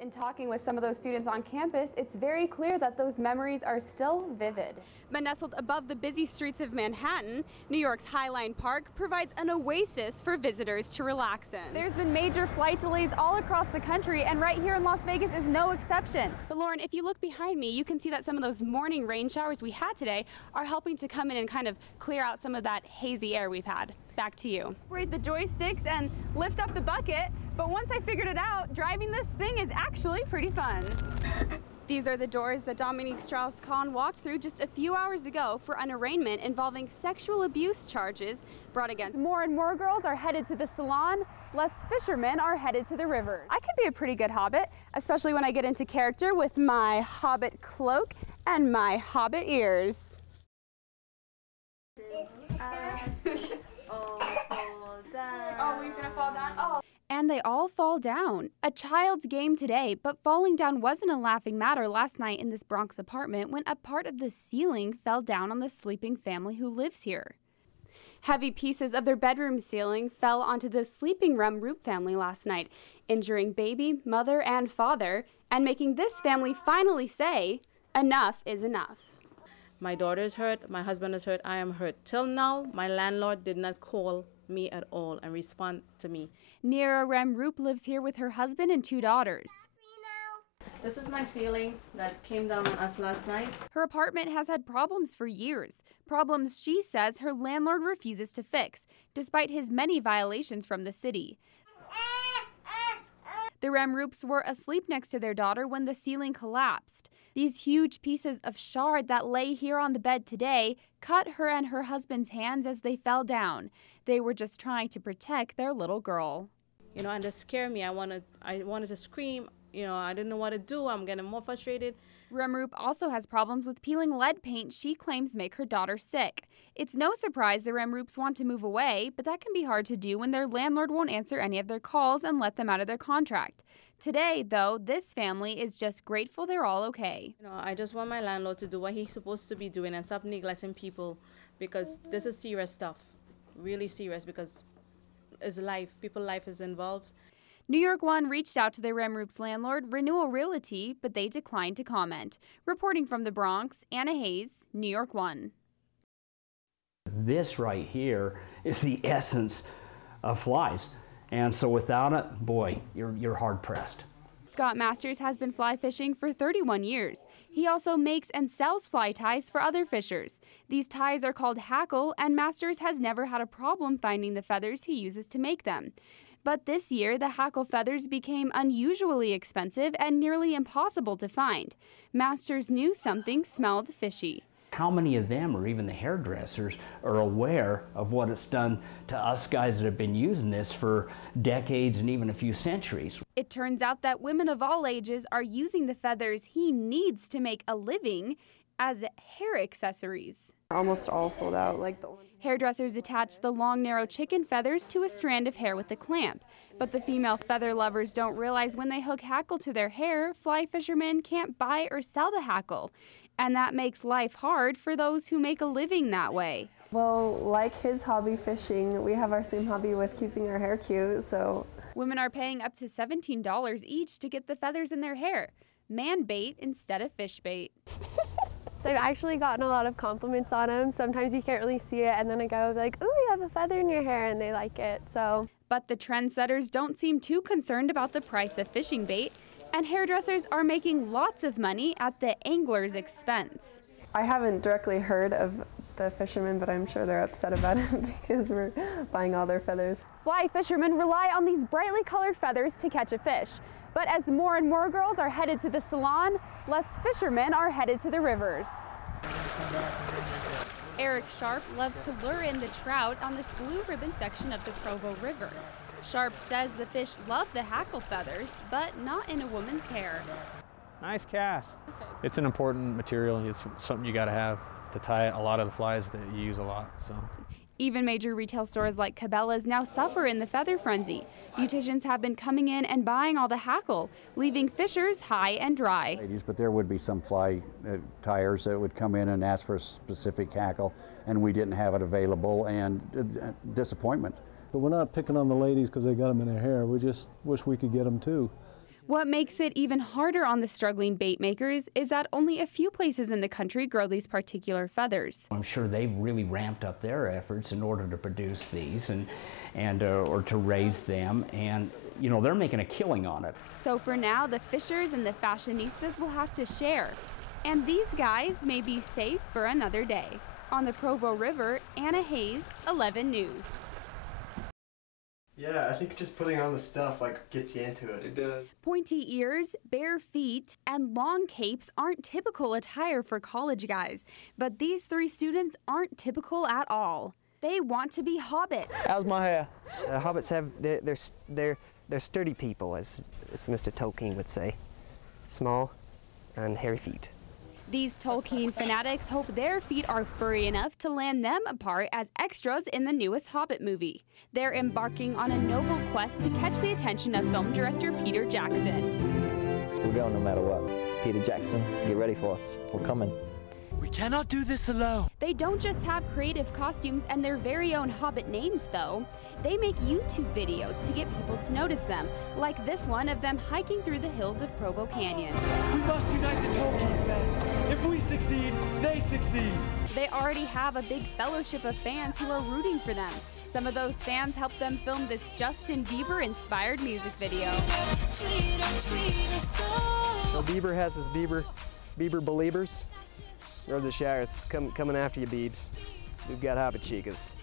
In talking with some of those students on campus, it's very clear that those memories are still vivid. But nestled above the busy streets of Manhattan, New York's Highline Park provides an oasis for visitors to relax in. There's been major flight delays all across the country, and right here in Las Vegas is no exception. But Lauren, if you look behind me, you can see that some of those morning rain showers we had today are helping to come in and kind of clear out some of that hazy air we've had. Back to you. Operate the joysticks and lift up the bucket, but once I figured it out, driving this thing is actually pretty fun. These are the doors that Dominique Strauss-Kahn walked through just a few hours ago for an arraignment involving sexual abuse charges brought against. More and more girls are headed to the salon, less fishermen are headed to the rivers. I could be a pretty good hobbit, especially when I get into character with my hobbit cloak and my hobbit ears. Oh, we're gonna fall down? Oh. And they all fall down. A child's game today, but falling down wasn't a laughing matter last night in this Bronx apartment when a part of the ceiling fell down on the sleeping family who lives here. Heavy pieces of their bedroom ceiling fell onto the sleeping room Roop family last night, injuring baby, mother, and father, and making this family finally say, enough is enough. My daughter is hurt, my husband is hurt, I am hurt. Till now, my landlord did not call me at all and respond to me. Neera Rem Roop lives here with her husband and 2 daughters. This is my ceiling that came down on us last night. Her apartment has had problems for years. Problems she says her landlord refuses to fix, despite his many violations from the city. The Rem Roops were asleep next to their daughter when the ceiling collapsed. These huge pieces of shard that lay here on the bed today cut her and her husband's hands as they fell down. They were just trying to protect their little girl. You know, and it scared me. I wanted to scream. You know, I didn't know what to do. I'm getting more frustrated. Rem Roop also has problems with peeling lead paint she claims make her daughter sick. It's no surprise the Rem Roops want to move away, but that can be hard to do when their landlord won't answer any of their calls and let them out of their contract. Today, though, this family is just grateful they're all okay. You know, I just want my landlord to do what he's supposed to be doing and stop neglecting people, because this is serious stuff, really serious, because it's life, people's life is involved. New York One reached out to the Rem Roop's landlord, Renewal Realty, but they declined to comment. Reporting from the Bronx, Anna Hayes, New York One. This right here is the essence of flies. And so without it, boy, you're hard pressed. Scott Masters has been fly fishing for 31 years. He also makes and sells fly ties for other fishers. These ties are called hackle, and Masters has never had a problem finding the feathers he uses to make them. But this year, the hackle feathers became unusually expensive and nearly impossible to find. Masters knew something smelled fishy. How many of them, or even the hairdressers, are aware of what it's done to us guys that have been using this for decades and even a few centuries? It turns out that women of all ages are using the feathers he needs to make a living as hair accessories. Almost all sold out. Hairdressers attach the long, narrow chicken feathers to a strand of hair with a clamp. But the female feather lovers don't realize when they hook hackle to their hair, fly fishermen can't buy or sell the hackle. And that makes life hard for those who make a living that way. Well, like his hobby fishing, we have our same hobby with keeping our hair cute, so. Women are paying up to $17 each to get the feathers in their hair. Man bait instead of fish bait. So I've actually gotten a lot of compliments on them. Sometimes you can't really see it, and then I go like, ooh, you have a feather in your hair, and they like it, so. But the trendsetters don't seem too concerned about the price of fishing bait, and hairdressers are making lots of money at the angler's expense. I haven't directly heard of the fishermen, but I'm sure they're upset about it because we're buying all their feathers. Fly fishermen rely on these brightly colored feathers to catch a fish. But as more and more girls are headed to the salon, less fishermen are headed to the rivers. Eric Sharp loves to lure in the trout on this blue ribbon section of the Provo River. Sharp says the fish love the hackle feathers, but not in a woman's hair. Nice cast. It's an important material. It's something you got to have to tie a lot of the flies that you use a lot. So. Even major retail stores like Cabela's now suffer in the feather frenzy. Beauticians have been coming in and buying all the hackle, leaving fishers high and dry. But there would be some fly tires that would come in and ask for a specific hackle, and we didn't have it available, and disappointment. But we're not picking on the ladies because they got them in their hair. We just wish we could get them too. What makes it even harder on the struggling bait makers is that only a few places in the country grow these particular feathers. I'm sure they've really ramped up their efforts in order to produce these or to raise them, and you know, they're making a killing on it. So for now, the fishers and the fashionistas will have to share. And these guys may be safe for another day. On the Provo River, Anna Hayes, 11 News. Yeah, I think just putting on the stuff gets you into it. It does. Pointy ears, bare feet, and long capes aren't typical attire for college guys, but these three students aren't typical at all. They want to be hobbits. How's my hair? Hobbits have they're sturdy people, as Mr. Tolkien would say. Small and hairy feet. These Tolkien fanatics hope their feet are furry enough to land them a part as extras in the newest Hobbit movie. They're embarking on a noble quest to catch the attention of film director Peter Jackson. We're going no matter what. Peter Jackson, get ready for us. We're coming. We cannot do this alone. They don't just have creative costumes and their very own Hobbit names, though. They make YouTube videos to get people to notice them, like this one of them hiking through the hills of Provo Canyon. We must unite the Tolkien fans. If we succeed, they succeed. They already have a big fellowship of fans who are rooting for them. Some of those fans helped them film this Justin Bieber-inspired music video. Well, Bieber has his Bieber believers. Or the Shires coming after you, Biebs. We've got Hobbit chicas.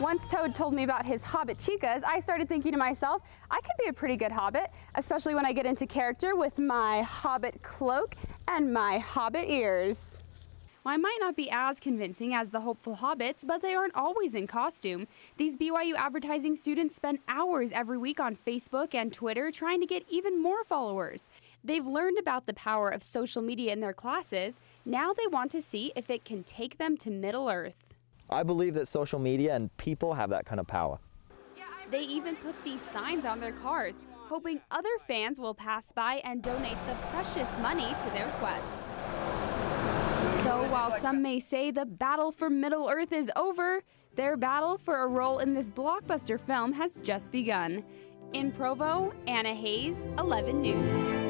Once Toad told me about his Hobbit chicas, I started thinking to myself, I could be a pretty good Hobbit, especially when I get into character with my Hobbit cloak and my Hobbit ears. Well, I might not be as convincing as the hopeful Hobbits, but they aren't always in costume. These BYU advertising students spend hours every week on Facebook and Twitter trying to get even more followers. They've learned about the power of social media in their classes. Now they want to see if it can take them to Middle-earth. I believe that social media and people have that kind of power. They even put these signs on their cars, hoping other fans will pass by and donate the precious money to their quest. So while some may say the battle for Middle-earth is over, their battle for a role in this blockbuster film has just begun. In Provo, Anna Hayes, 11 News.